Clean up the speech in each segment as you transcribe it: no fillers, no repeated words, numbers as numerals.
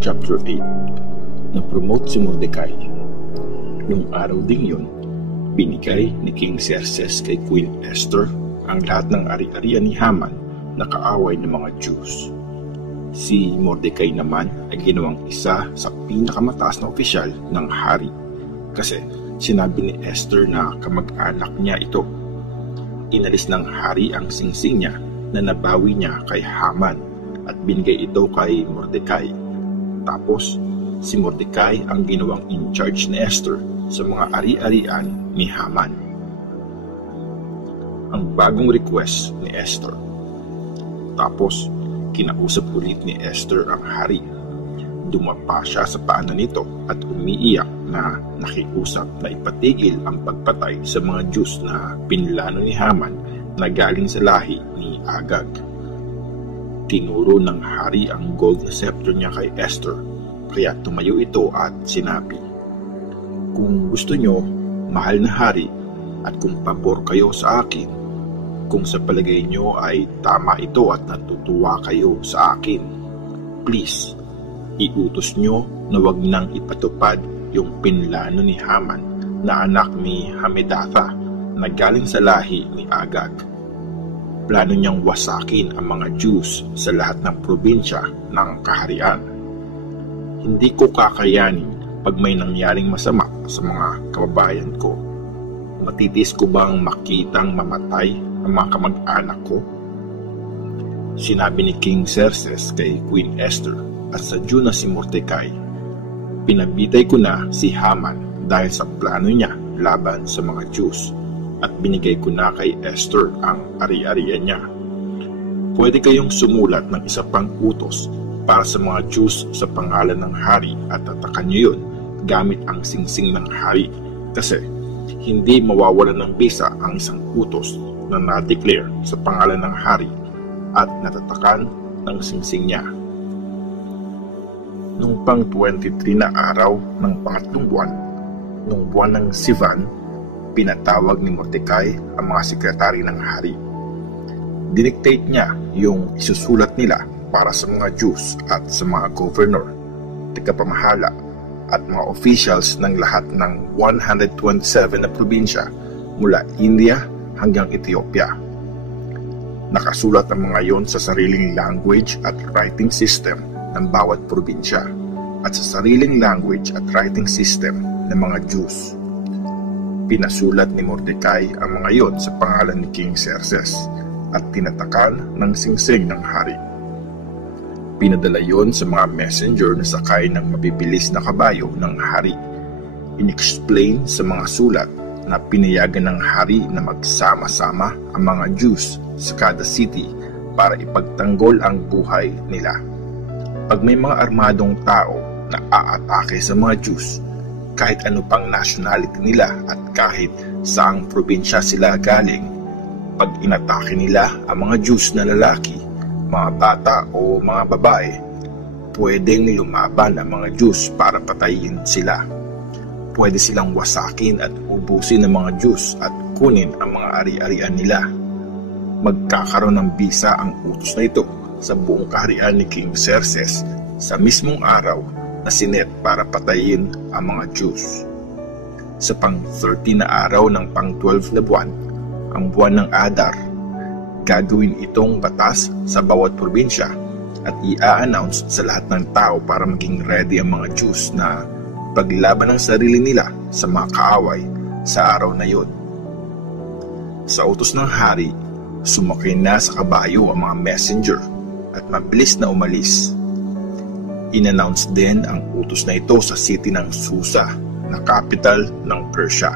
Chapter 8. Na-promote si Mordecai. Nung araw ding yun, binigay ni King Xerxes kay Queen Esther ang lahat ng ari-arian ni Haman na kaaway ng mga Jews. Si Mordecai naman ay ginawang isa sa pinakamataas na opisyal ng hari kasi sinabi ni Esther na kamag-anak niya ito. Inalis ng hari ang singsing niya na nabawi niya kay Haman at binigay ito kay Mordecai. Tapos si Mordecai ang ginawang in charge ni Esther sa mga ari-arian ni Haman. Ang bagong request ni Esther. Tapos kinausap ulit ni Esther ang hari. Dumapa siya sa paanan nito at umiiyak na nakiusap na ipatigil ang pagpatay sa mga Diyos na pinlano ni Haman na galing sa lahi ni Agag. Tinuro ng hari ang gold na scepter niya kay Esther, kaya tumayo ito at sinabi, "Kung gusto nyo, mahal na hari, at kung pabor kayo sa akin, kung sa palagay nyo ay tama ito at natutuwa kayo sa akin, please, iutos nyo na wag nang ipatupad yung pinlano ni Haman na anak ni Hamedatha na galing sa lahi ni Agag. Plano niyang wasakin ang mga Jews sa lahat ng probinsya ng kaharian. Hindi ko kakayanin pag may nangyaring masama sa mga kababayan ko. Matitis ko bang makitang mamatay ang mga kamag-anak ko?" Sinabi ni King Xerxes kay Queen Esther at sa Jew na si Mordecai, "Pinabitay ko na si Haman dahil sa plano niya laban sa mga Jews at binigay ko na kay Esther ang ari-arian niya. Pwede kayong sumulat ng isa pang utos para sa mga Jews sa pangalan ng hari at tatakan niyo yun gamit ang singsing ng hari kasi hindi mawawalan ng bisa ang isang utos na na-declare sa pangalan ng hari at natatakan ng singsing niya." Nung pang 23 na araw ng pangatlong buwan, nung buwan ng Sivan, pinatawag ni Mordecai ang mga sekretary ng hari. Dinictate niya yung isusulat nila para sa mga Jews at sa mga governor, tagapamahala at mga officials ng lahat ng 127 na probinsya mula India hanggang Ethiopia. Nakasulat ang mga yon sa sariling language at writing system ng bawat probinsya at sa sariling language at writing system ng mga Jews. Pinasulat ni Mordecai ang mga yon sa pangalan ni King Xerxes at tinatakan ng singsing ng hari. Pinadala yon sa mga messenger na sakay ng mabibilis na kabayo ng hari. In-explain sa mga sulat na pinayagan ng hari na magsama-sama ang mga Jews sa kada city para ipagtanggol ang buhay nila. Pag may mga armadong tao na aatake sa mga Jews, kahit ano pang nationality nila at kahit saang probinsya sila galing, pag inatake nila ang mga Jews na lalaki, mga bata o mga babae, pwedeng lumaban ang mga Jews para patayin sila. Pwede silang wasakin at ubusin ng mga Jews at kunin ang mga ari-arian nila. Magkakaroon ng bisa ang utos na ito sa buong kaharian ni King Xerxes sa mismong araw na sinet para patayin ang mga Jews. Sa pang-13 na araw ng pang-12 na buwan, ang buwan ng Adar, gagawin itong batas sa bawat probinsya at i-announce sa lahat ng tao para maging ready ang mga Jews na paglaban ng sarili nila sa mga kaaway sa araw na yun. Sa utos ng hari, sumakay na sa kabayo ang mga messenger at mabilis na umalis. In-announce din ang utos na ito sa city ng Susa, na capital ng Persia.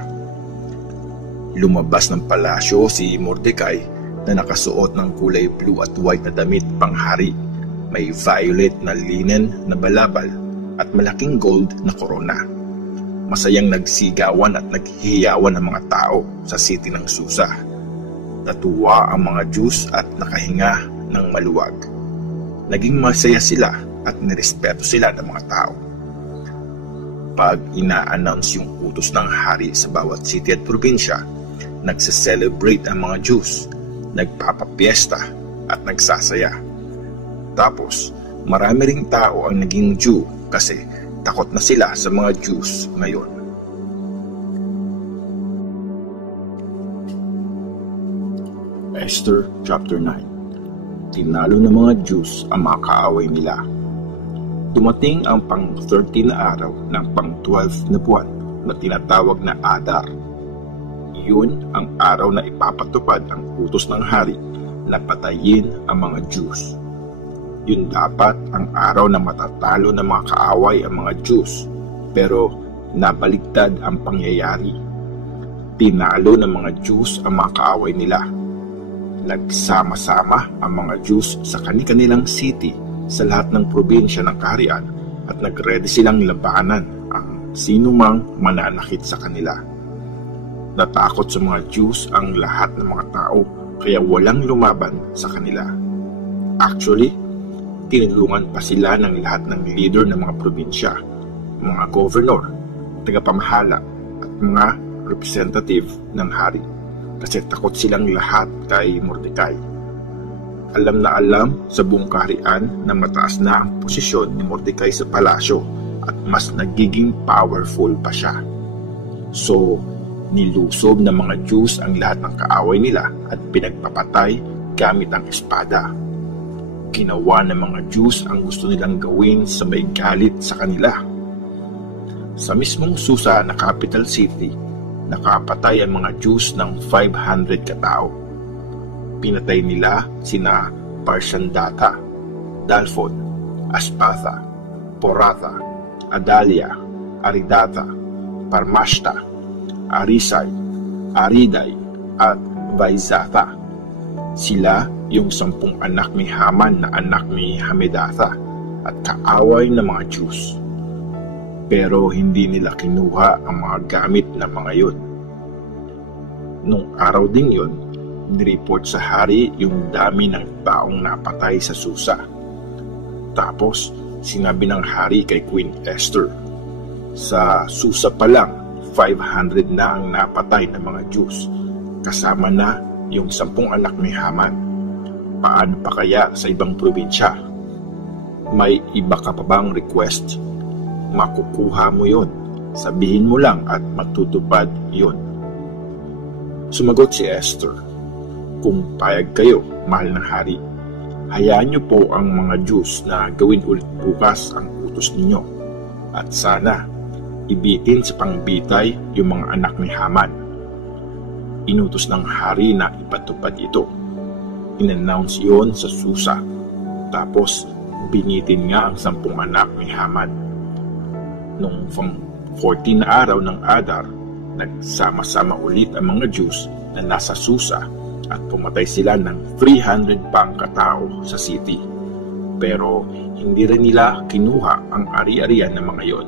Lumabas ng palasyo si Mordecai na nakasuot ng kulay blue at white na damit panghari, may violet na linen na balabal at malaking gold na korona. Masayang nagsigawan at naghihiyawan ang mga tao sa city ng Susa. Natuwa ang mga Jews at nakahinga ng maluwag. Naging masaya sila at nirespeto sila ng mga tao. Pag ina-announce yung utos ng hari sa bawat city at probinsya, nagse-celebrate ang mga Jews, nagpapapiesta at nagsasaya. Tapos, Marami ring tao ang naging Jew kasi takot na sila sa mga Jews ngayon. Esther chapter 9. Tinalo ng mga Jews ang mga kaaway nila. Dumating ang pang-13 na araw ng pang-12 na buwan na tinatawag na Adar. Yun ang araw na ipapatupad ang utos ng hari na patayin ang mga Jews. Yun dapat ang araw na matatalo ng mga kaaway ang mga Jews, pero nabaligtad ang pangyayari. Tinalo ng mga Jews ang mga kaaway nila. Nagsama-sama ang mga Jews sa kani-kanilang city sa lahat ng probinsya ng kaharian at nagready silang labanan ang sinumang mananakit sa kanila. Natakot sa mga Jews ang lahat ng mga tao kaya walang lumaban sa kanila. Actually, tinulungan pa sila ng lahat ng leader ng mga probinsya, mga governor, tagapamahala at mga representative ng hari kasi takot silang lahat kay Mordecai. Alam na alam sa buong kaharian na mataas na ang posisyon ni Mordecai sa palasyo at mas nagiging powerful pa siya. So, nilusob ng mga Jews ang lahat ng kaaway nila at pinagpapatay gamit ang espada. Ginawa ng mga Jews ang gusto nilang gawin sa may galit sa kanila. Sa mismong Susa na capital city, nakapatay ang mga Jews ng 500 katao. Pinatay nila sina Parshandata, Dalphon, Aspatha, Poratha, Adalia, Aridata, Parmashta, Arisai, Ariday, at Vaizatha. Sila yung 10 anak ni Haman na anak ni Hamedatha at kaaway ng mga Jews. Pero hindi nila kinuha ang mga gamit ng mga yun. Nung araw din yun, nireport sa hari yung dami ng taong napatay sa Susa. Tapos, sinabi ng hari kay Queen Esther, sa Susa pa lang, 500 na ang napatay ng mga Jews, kasama na yung 10 anak ni Haman. Paano pa kaya sa ibang probinsya? May iba ka pa bang request? Makukuha mo yon. Sabihin mo lang at matutupad yon. Sumagot si Esther, kung payag kayo, mahal ng hari, hayaan niyo po ang mga Jews na gawin ulit bukas ang utos ninyo. At sana, ibitin sa pangbitay yung mga anak ni Haman. Inutos ng hari na ipatupad ito. In-announce yon sa Susa. Tapos, binitin nga ang 10 anak ni Haman. Nung 14 na araw ng Adar, nagsama-sama ulit ang mga Jews na nasa Susa at pumatay sila ng 300 pang katao sa city. Pero hindi rin nila kinuha ang ari-arian ng mga yon.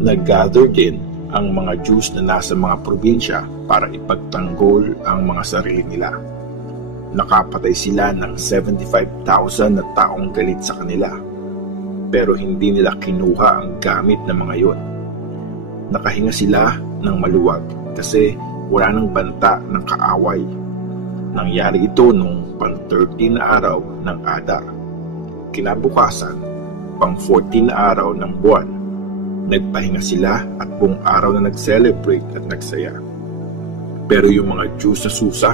Nag-gather din ang mga Jews na nasa mga probinsya para ipagtanggol ang mga sarili nila. Nakapatay sila ng 75,000 na taong galit sa kanila, pero hindi nila kinuha ang gamit ng mga yon. Nakahinga sila ng maluwag kasi wala nang banta ng kaaway. Nangyari ito nung pang-13 na araw ng Adar. Kinabukasan, pang-14 na araw ng buwan, nagpahinga sila at buong araw na nag-celebrate at nagsaya. Pero yung mga Jews sa Susa,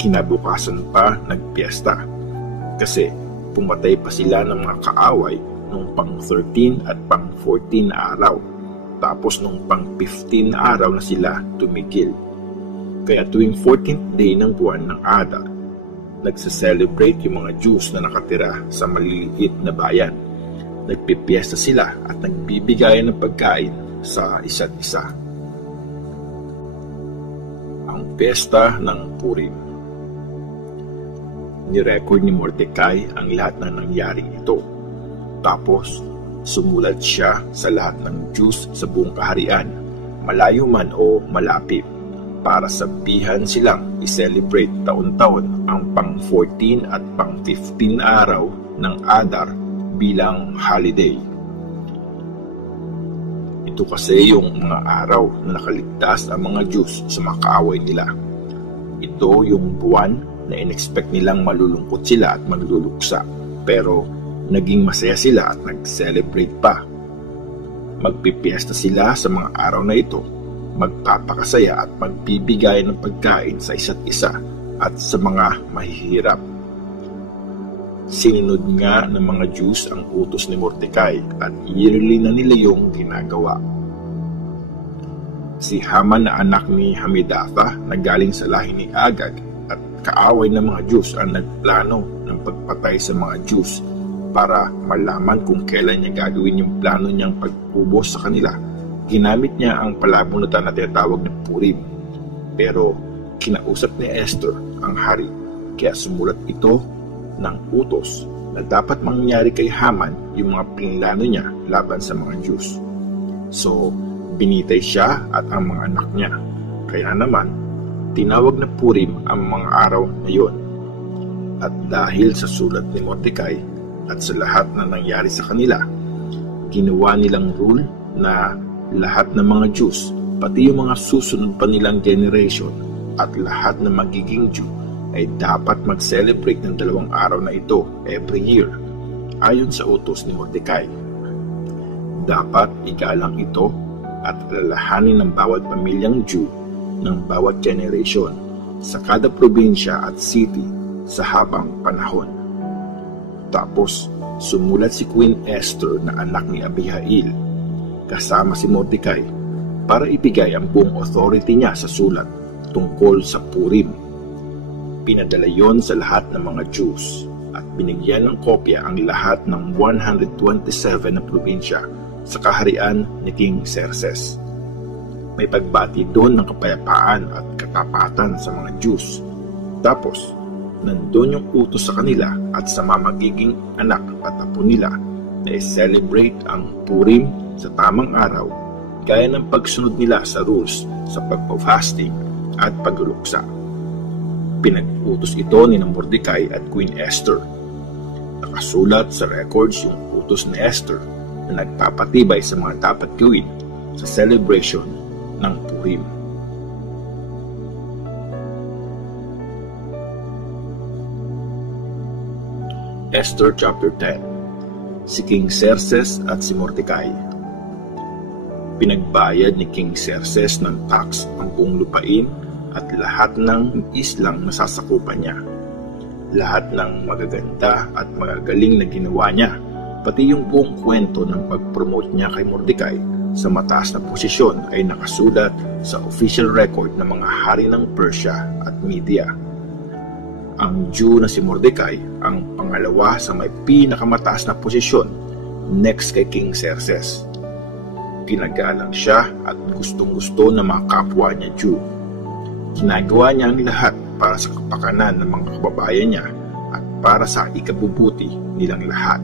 kinabukasan pa nagpiesta kasi pumatay pa sila ng mga kaaway nung pang-13 at pang-14 na araw. Tapos nung pang-15 na araw na sila tumigil. Kaya tuwing 14th day ng buwan ng Adar, nagse-celebrate yung mga Jews na nakatira sa maliliit na bayan. Nagpipiesta sila at nagbibigay ng pagkain sa isa't isa. Ang piyesta ng Purim. Nirecord ni Mordecai ang lahat ng nangyari ito. Tapos, sumulat siya sa lahat ng Jews sa buong kaharian, malayo man o malapit, para sabihan silang i-celebrate taon-taon ang pang-14 at pang-15 araw ng Adar bilang holiday. Ito kasi yung mga araw na nakaligtas ang mga Jews sa mga kaaway nila. Ito yung buwan na in-expect nilang malulungkot sila at magluluksa. pero naging masaya sila at nag-celebrate pa. Magpipiesta sila sa mga araw na ito, magpapakasaya at magbibigay ng pagkain sa isa't isa at sa mga mahihirap. Sinunod nga ng mga Jews ang utos ni Mordecai at yearly na nila yung ginagawa. Si Haman na anak ni Hamidatha na galing sa lahi ni Agag at kaaway ng mga Jews ang nagplano ng pagpatay sa mga Jews para malaman kung kailan niya gagawin yung plano niyang pagpubos sa kanila. Ginamit niya ang palabunutan na tinatawag na Purim. Pero kinausap ni Esther ang hari, kaya sumulat ito ng utos na dapat mangyari kay Haman yung mga pinlano niya laban sa mga Jews. So, binitay siya at ang mga anak niya. Kaya naman, tinawag na Purim ang mga araw na yon. At dahil sa sulat ni Mordecai at sa lahat na nangyari sa kanila, ginawa nilang rule na lahat ng mga Jews, pati yung mga susunod pa nilang generation at lahat na magiging Jew ay dapat mag-celebrate ng 2 araw na ito every year ayon sa utos ni Mordecai. Dapat igalang ito at alalahanin ng bawat pamilyang Jew ng bawat generation sa kada probinsya at city sa habang panahon. Tapos, sumulat si Queen Esther na anak ni Abihail kasama si Mordecai para ibigay ang buong authority niya sa sulat tungkol sa Purim. Pinadala yon sa lahat ng mga Jews at binigyan ng kopya ang lahat ng 127 na probinsya sa kaharian ni King Xerxes. May pagbati doon ng kapayapaan at katapatan sa mga Jews. Tapos, nandun yung utos sa kanila at sa mga magiging anak at apo nila na i-celebrate ang Purim sa tamang araw gaya ng pagsunod nila sa rules sa pagpa-fasting at pagluluksa. Pinag-utos ito ni Mordecai at Queen Esther. Nakasulat sa records yung utos ni Esther na nagpapatibay sa mga dapat gawin sa celebration ng Purim. Esther chapter 10. Si King Xerxes at si Mordecai. Pinagbayad ni King Xerxes ng tax ang buong lupain at lahat ng islang nasasakupan niya. Lahat ng magaganda at magagaling na ginawa niya, pati yung buong kwento ng pag-promote niya kay Mordecai sa mataas na posisyon ay nakasulat sa official record ng mga hari ng Persia at Media. Ang Jew na si Mordecai ang pangalawa sa may pinakamataas na posisyon next kay King Xerxes. Ginagalang siya at gustong-gusto ng mga kapwa niya Jew. Ginagawa niya ang lahat para sa kapakanan ng mga kababayan niya at para sa ikabubuti nilang lahat.